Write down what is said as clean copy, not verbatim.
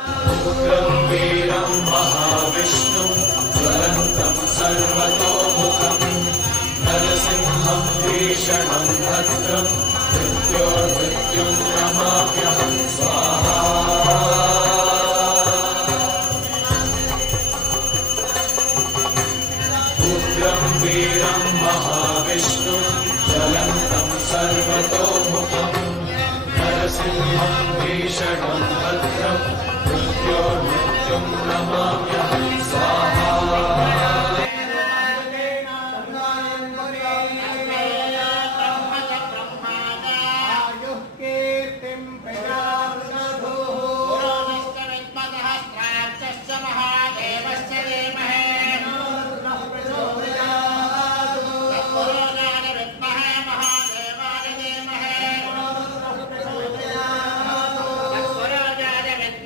उग्रं वीरं महाविष्णुं ज्वलन्तं सर्वतोमुखं नरसिंहं भीषणं भद्रं मृत्योर्मृत्युं नमाम्यहं स्वाहा। उग्रं वीरं महाविष्णुं ज्वलन्तं सर्वतोमुखं नरसिंहं भीषणं भद्रं मृत्योर्मृत्युं नमाम्यहं